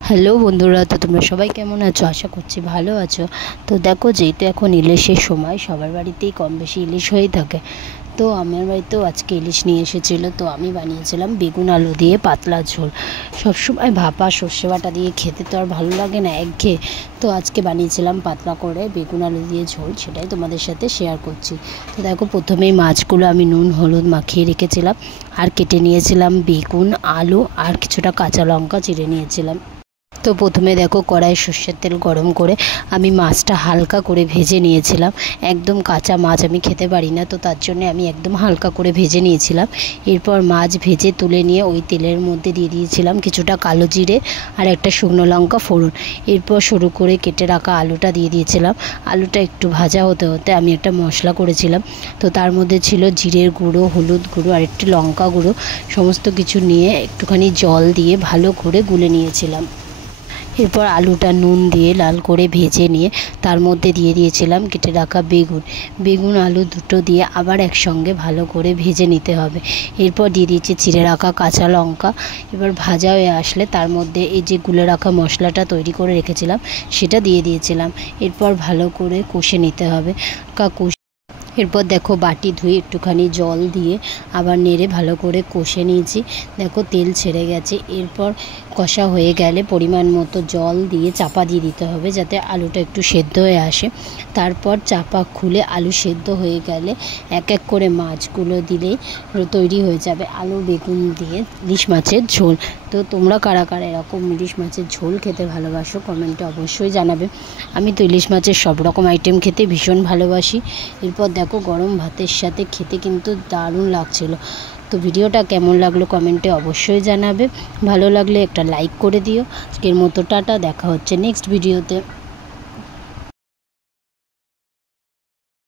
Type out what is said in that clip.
Hello বন্ধুরা, তো তোমরা সবাই কেমন আছো? আশা করছি ভালো আছো। তো দেখো, যেহেতু এখন ইলিশের সময়, সবার বাড়িতেই কম বেশি ইলিশ হয়েই থাকে। তো আমার বাড়িতেও আজকে ইলিশ নিয়ে এসেছিলো, তো আমি বানিয়েছিলাম বেগুন আলু দিয়ে পাতলা ঝোল। সবসময় ভাপা সর্ষে বাটা দিয়ে খেতে তো আর ভালো লাগে না, একঘেয়ে। তো আজকে বানিয়েছিলাম পাতলা করে বেগুন আলু দিয়ে ঝোল, সেটাই তোমাদের সাথে শেয়ার করছি। তো দেখো, প্রথমেই মাছগুলো আমি নুন হলুদ মাখিয়ে রেখেছিলাম, আর কেটে নিয়েছিলাম বেগুন আলু আর কিছুটা কাঁচা লঙ্কা চিড়ে নিয়েছিলাম। তো প্রথমে দেখো, কড়াই সর্ষের তেল গরম করে আমি মাছটা হালকা করে ভেজে নিয়েছিলাম। একদম কাঁচা মাছ আমি খেতে পারি না, তো তার জন্য আমি একদম হালকা করে ভেজে নিয়েছিলাম। এরপর মাছ ভেজে তুলে নিয়ে ওই তেলের মধ্যে দিয়ে দিয়েছিলাম কিছুটা কালো জিরে আর একটা শুকনো লঙ্কা ফোড়ন। এরপর সরু করে কেটে রাখা আলুটা দিয়ে দিয়েছিলাম। আলুটা একটু ভাজা হতে হতে আমি একটা মশলা করেছিলাম। তো তার মধ্যে ছিল জিরের গুঁড়ো, হলুদ গুঁড়ো আর একটু লঙ্কা গুঁড়ো, সমস্ত কিছু নিয়ে একটুখানি জল দিয়ে ভালো করে গুলে নিয়েছিলাম। এরপর আলুটা নুন দিয়ে লাল করে ভেজে নিয়ে তার মধ্যে দিয়ে দিয়েছিলাম কেটে রাখা বেগুন আলু দুটো দিয়ে আবার একসঙ্গে ভালো করে ভেজে নিতে হবে। এরপর দিয়ে দিয়েছি চিড়ে রাখা কাঁচা লঙ্কা। এবার ভাজা হয়ে আসলে তার মধ্যে এই যে গুলে রাখা মশলাটা তৈরি করে রেখেছিলাম সেটা দিয়ে দিয়েছিলাম। এরপর ভালো করে কষে নিতে হবে। এরপর দেখো, বাটি ধুয়ে একটুখানি জল দিয়ে আবার নেড়ে ভালো করে কষে নিয়েছি। দেখো, তেল ছেড়ে গেছে। এরপর কষা হয়ে গেলে পরিমাণ মতো জল দিয়ে চাপা দিয়ে দিতে হবে, যাতে আলুটা একটু সেদ্ধ হয়ে আসে। তারপর চাপা খুলে আলু সেদ্ধ হয়ে গেলে এক এক করে মাছগুলো দিলেই তৈরি হয়ে যাবে আলু বেগুন দিয়ে ইলিশ মাছের ঝোল। তো তোমরা কারা কারা এরকম ইলিশ মাছের ঝোল খেতে ভালোবাসো কমেন্টে অবশ্যই জানাবে। আমি তো ইলিশ মাছের সব রকম আইটেম খেতে ভীষণ ভালোবাসি। এরপর দেখো, গরম ভাতের সাথে খেতে কিন্তু দারুণ লাগছিল। তো ভিডিওটা কেমন লাগলো কমেন্টে অবশ্যই জানাবে। ভালো লাগলে একটা লাইক করে দিও। আজকের মতো টাটা, দেখা হচ্ছে নেক্সট ভিডিওতে।